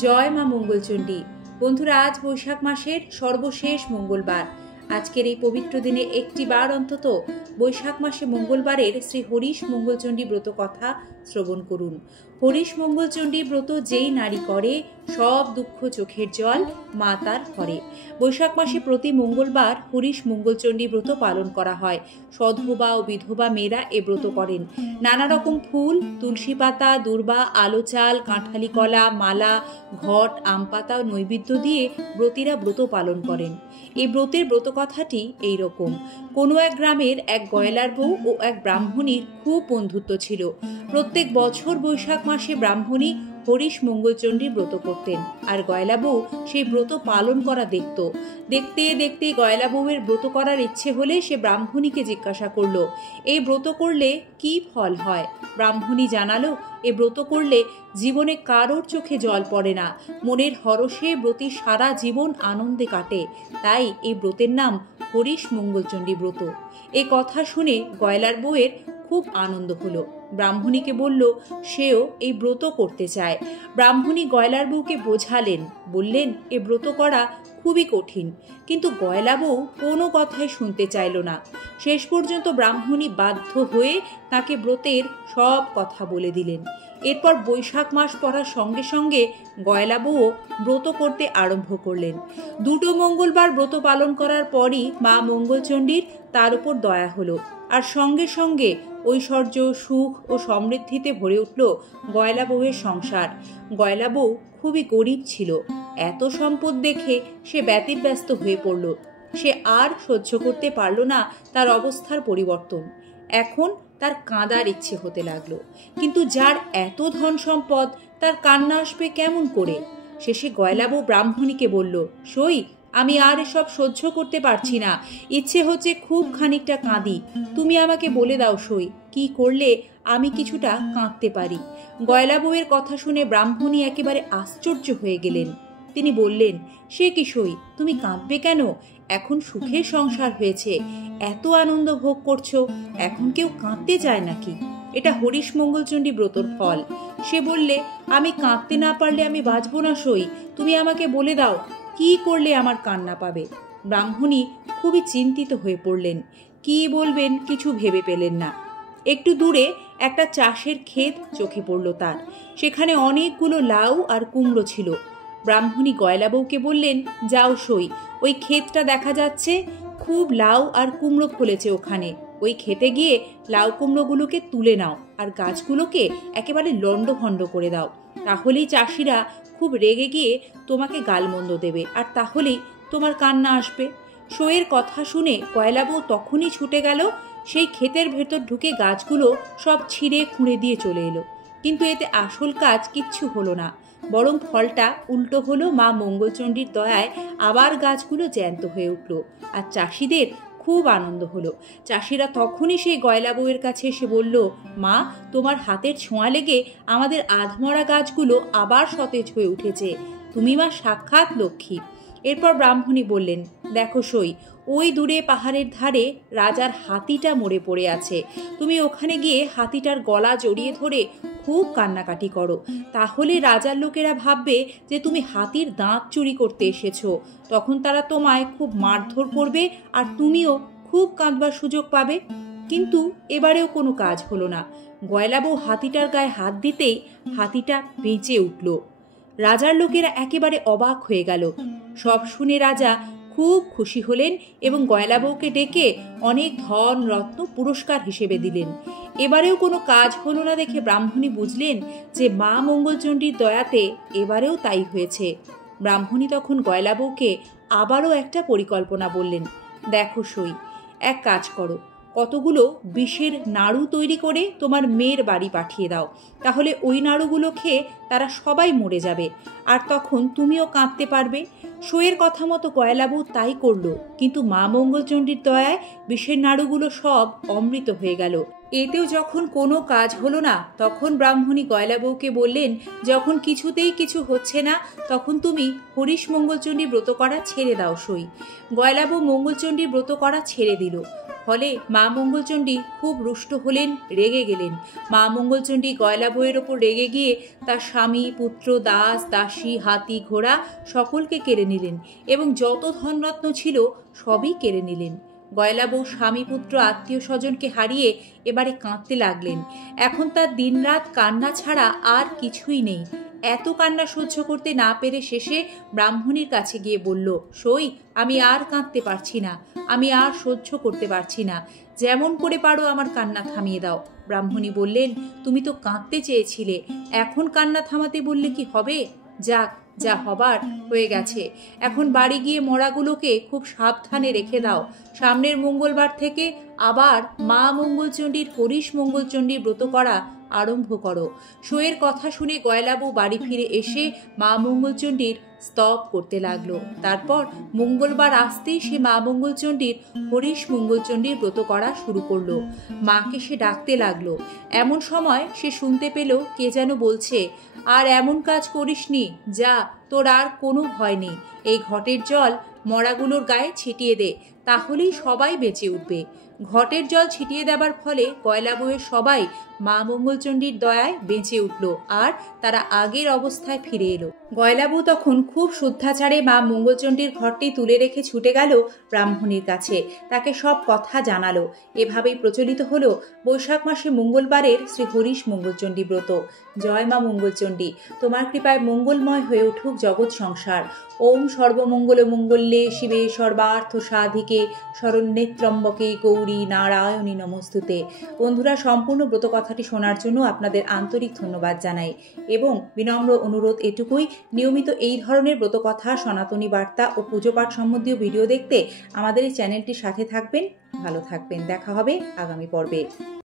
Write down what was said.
জয় মা মঙ্গলচণ্ডী। বন্ধুরা, আজ বৈশাখ মাসের সর্বশেষ মঙ্গলবার। আজকের এই পবিত্র দিনে একটি বার অন্তত বৈশাখ মাসে মঙ্গলবারের শ্রী হরিশ মঙ্গলচণ্ডী ব্রত কথা শ্রবণ করুন। হরিশ মঙ্গলচণ্ডী ব্রত যেই নারী করে, সব দুঃখ চোখের জল মা তার হরে। বৈশাখ মাসে প্রতি মঙ্গলবার হরিশ মঙ্গলচণ্ডী ব্রত পালন করা হয়। সধবা ও বিধবা মেয়েরা এ ব্রত করেন। নানা রকম ফুল, তুলসী পাতা, দূর্বা, আলো চাল, কাঁঠালি কলা, মালা, ঘট, আম পাতা ও নৈবেদ্য দিয়ে ব্রতীরা ব্রত পালন করেন। এই ব্রতের ব্রত কথাটি এইরকম। কোনো এক গ্রামের এক গয়লার বউ ও এক ব্রাহ্মণীর খুব বন্ধুত্ব ছিল। প্রত্যেক বছর বৈশাখ মাসে ব্রাহ্মণী হরিশ মঙ্গলচণ্ডী ব্রত করতেন, আর গয়লা বউ সেই ব্রত পালন করা দেখত। দেখতে দেখতে গয়লা বউয়ের ব্রত করার ইচ্ছে হলে সে ব্রাহ্মণীকে জিজ্ঞাসা করল, এই ব্রত করলে কি ফল হয়? ব্রাহ্মণী জানালো, এ ব্রত করলে জীবনে কারোর চোখে জল পড়ে না, মনের হরষে ব্রতী সারা জীবন আনন্দে কাটে। তাই এই ব্রতের নাম হরিশ মঙ্গলচণ্ডী ব্রত। এ কথা শুনে গয়লার বউয়ের খুব আনন্দ হলো। ব্রাহ্মণীকে বলল সেও এই ব্রত করতে চায়। ব্রাহ্মণী গয়লার বউকে বোঝালেন, বললেন এ ব্রত করা খুবই কঠিন। কিন্তু গয়লা বউ কোনো কথাই শুনতে চাইল না। শেষ পর্যন্ত ব্রাহ্মণী বাধ্য হয়ে তাকে ব্রতের সব কথা বলে দিলেন। এরপর বৈশাখ মাস পড়ার সঙ্গে সঙ্গে গয়লা বউও ব্রত করতে আরম্ভ করলেন। দুটো মঙ্গলবার ব্রত পালন করার পরই মা মঙ্গলচণ্ডীর তার উপর দয়া হলো, আর সঙ্গে সঙ্গে ঐশ্বর্য, সুখ ও সমৃদ্ধিতে ভরে উঠল গয়লা বউয়ের সংসার। গয়লা বউ খুবই গরিব ছিল। এত সম্পদ দেখে সে ব্যতিব্যস্ত হয়ে পড়ল। সে আর সহ্য করতে পারল না তার অবস্থার পরিবর্তন। এখন তার কাঁদার ইচ্ছে হতে লাগলো। কিন্তু যার এত ধন সম্পদ, তার কান্না আসবে কেমন করে? শেষে গয়লা বউ ব্রাহ্মণীকে বলল, সই, আমি আর এসব সহ্য করতে পারছি না। ইচ্ছে হচ্ছে খুব খানিকটা কাঁদি। তুমি আমাকে বলে দাও সই, কি করলে আমি কিছুটা কাঁদতে পারি। গয়লা বউয়ের কথা শুনে ব্রাহ্মণী একেবারে আশ্চর্য হয়ে গেলেন। তিনি বললেন, সে কি সই, তুমি কাঁদবে কেন? এখন সুখের সংসার হয়েছে, এত আনন্দ ভোগ করছো, এখন কেউ কাঁদতে চায় নাকি? এটা হরিশ মঙ্গলচণ্ডী ব্রতর ফল। সে বললে, আমি কাঁদতে না পারলে আমি বাঁচব না সই, তুমি আমাকে বলে দাও কি করলে আমার কান্না পাবে। ব্রাহ্মণী খুবই চিন্তিত হয়ে পড়লেন। কি বলবেন কিছু ভেবে পেলেন না। একটু দূরে একটা চাষের ক্ষেত চোখে পড়ল তার। সেখানে অনেকগুলো লাউ আর কুমড়ো ছিল। ব্রাহ্মণী গয়লা বউকে বললেন, যাও সই, ওই ক্ষেতটা দেখা যাচ্ছে, খুব লাউ আর কুমড়ো ফলেছে ওখানে। ওই খেতে গিয়ে লাউ কুমড়োগুলোকে তুলে নাও, আর গাছগুলোকে একেবারে লণ্ডভণ্ড করে দাও। তাহলেই চাষিরা খুব রেগে গিয়ে তোমাকে গালমন্দ দেবে, আর তাহলেই তোমার কান্না আসবে। সইয়ের কথা শুনে গয়লা বউ তখনই ছুটে গেল। সেই ক্ষেতের ভেতর ঢুকে গাছগুলো সব ছিঁড়ে খুঁড়ে দিয়ে চলে এলো। কিন্তু এতে আসল কাজ কিচ্ছু হলো না, বরং ফলটা উল্টো হলো। মা মঙ্গলচণ্ডীর দয়ায় আবার গাছগুলো জ্যান্ত হয়ে উঠল, আর চাষিদের খুব আনন্দ হলো। চাষিরা তখনই সেই গয়লা বউয়ের কাছে এসে বলল, মা, তোমার হাতের ছোঁয়া লেগে আমাদের আধমরা গাছগুলো আবার সতেজ হয়ে উঠেছে। তুমি মা সাক্ষাৎ লক্ষ্মী। এরপর ব্রাহ্মণী বললেন, দেখো সই, ওই দূরে পাহাড়ের ধারে রাজার হাতিটা মরে পড়ে আছে। তুমি ওখানে গিয়ে হাতিটার গলা জড়িয়ে ধরে খুব কান্নাকাটি করো। তাহলে রাজার লোকেরা ভাববে যে তুমি হাতির দাঁত চুরি করতে এসেছো। তখন তারা তোমায় খুব মারধর করবে, আর তুমিও খুব কাঁদবার সুযোগ পাবে। কিন্তু এবারেও কোনো কাজ হলো না। গয়লা বউ হাতিটার গায়ে হাত দিতেই হাতিটা বেঁচে উঠল। রাজার লোকেরা একেবারে অবাক হয়ে গেল। সব শুনে রাজা খুব খুশি হলেন এবং গয়লা বউকে ডেকে অনেক ধন রত্ন পুরস্কার হিসেবে দিলেন। এবারেও কোনো কাজ হলো না দেখে ব্রাহ্মণী বুঝলেন যে মা মঙ্গলচণ্ডীর দয়াতে এবারেও তাই হয়েছে। ব্রাহ্মণী তখন গয়লা বউকে আবারও একটা পরিকল্পনা বললেন, দেখো সই, এক কাজ করো, কতগুলো বিষের নাড়ু তৈরি করে তোমার মেয়ের বাড়ি পাঠিয়ে দাও। তাহলে ওই নাড়ুগুলো খেয়ে তারা সবাই মরে যাবে, আর তখন তুমিও কাঁদতে পারবে। সইয়ের কথা মতো গয়লা বউ তাই করল। কিন্তু মা মঙ্গলচণ্ডীর দয়ায় বিষের নাড়ুগুলো সব অমৃত হয়ে গেল। এতেও যখন কোনো কাজ হলো না, তখন ব্রাহ্মণী গয়লা বউকে বললেন, যখন কিছুতেই কিছু হচ্ছে না, তখন তুমি হরিশ মঙ্গলচণ্ডী ব্রত করা ছেড়ে দাও সই। গয়লা বউ মঙ্গলচণ্ডী ব্রত করা ছেড়ে দিল। ফলে মা মঙ্গলচণ্ডী খুব রুষ্ট হলেন, রেগে গেলেন। মা মঙ্গলচণ্ডী গয়লা বউয়ের ওপর রেগে গিয়ে তার স্বামী, পুত্র, দাস, দাসী, হাতি, ঘোড়া সকলকে কেড়ে নিলেন এবং যত ধনরত্ন ছিল সবই কেড়ে নিলেন। গয়লা বউ স্বামী, পুত্র, আত্মীয় স্বজনকে হারিয়ে এবারে কাঁদতে লাগলেন। এখন তার দিনরাত কান্না ছাড়া আর কিছুই নেই। এত কান্না সহ্য করতে না পেরে শেষে ব্রাহ্মণীর কাছে গিয়ে বলল, সই, আমি আর কাঁদতে পারছি না, আমি আর সহ্য করতে পারছি না, যেমন করে পারো আমার কান্না থামিয়ে দাও। ব্রাহ্মণী বললেন, তুমি তো কাঁদতে চেয়েছিলে, এখন কান্না থামাতে বললে কি হবে? যাক, যা হবার হয়ে গেছে। এখন বাড়ি গিয়ে মরাগুলোকে খুব সাবধানে রেখে দাও। সামনের মঙ্গলবার থেকে আবার মা মঙ্গলচণ্ডীর, হরিশ মঙ্গলচণ্ডীর ব্রত করা আরম্ভ করো। শোয়ের কথা শুনে গয়লাবু বাড়ি ফিরে এসে মা মঙ্গলচণ্ডীর স্তব করতে লাগলো। তারপর মঙ্গলবার আসতেই সে মা মঙ্গলচণ্ডীর, হরিশ মঙ্গলচণ্ডীর ব্রত করা শুরু করলো। মাকে সে ডাকতে লাগলো। এমন সময় সে শুনতে পেল কে যেন বলছে, আর এমন কাজ করিসনি, যা, তোর আর কোনো ভয় নেই। এই ঘটের জল মরাগুলোর গায়ে ছিটিয়ে দে, তাহলেই সবাই বেঁচে উঠবে। ঘটের জল ছিটিয়ে দেবার ফলে গয়লা বউয়ের সবাই মা মঙ্গলচণ্ডীর দয়ায় বেঁচে উঠল আর তারা আগের অবস্থায় ফিরে এলো। গয়লা বউ তখন খুব শুদ্ধাচারে মা মঙ্গলচণ্ডীর ঘরটি তুলে রেখে ছুটে গেল ব্রাহ্মণীর কাছে, তাকে সব কথা জানালো। এভাবেই প্রচলিত হলো বৈশাখ মাসে মঙ্গলবারের শ্রী হরিশ মঙ্গলচণ্ডী ব্রত। জয় মা মঙ্গলচণ্ডী, তোমার কৃপায় মঙ্গলময় হয়ে উঠুক জগৎ সংসার। ওম সর্বমঙ্গল মঙ্গল্যে শিবে সর্বার্থ সাধিকে শরণ্যে ত্র্যম্বকে গৌরী নারায়ণী নমস্তুতে। বন্ধুরা, সম্পূর্ণ ব্রত কথাটি শোনার জন্য আপনাদের আন্তরিক ধন্যবাদ জানাই এবং বিনম্র অনুরোধ এটুকুই, নিয়মিত এই ধরনের ব্রতকথা, সনাতনী বার্তা ও পুজো পাঠ সম্বন্ধীয় ভিডিও দেখতে আমাদের এই চ্যানেলটির সাথে থাকবেন। ভালো থাকবেন, দেখা হবে আগামী পর্বে।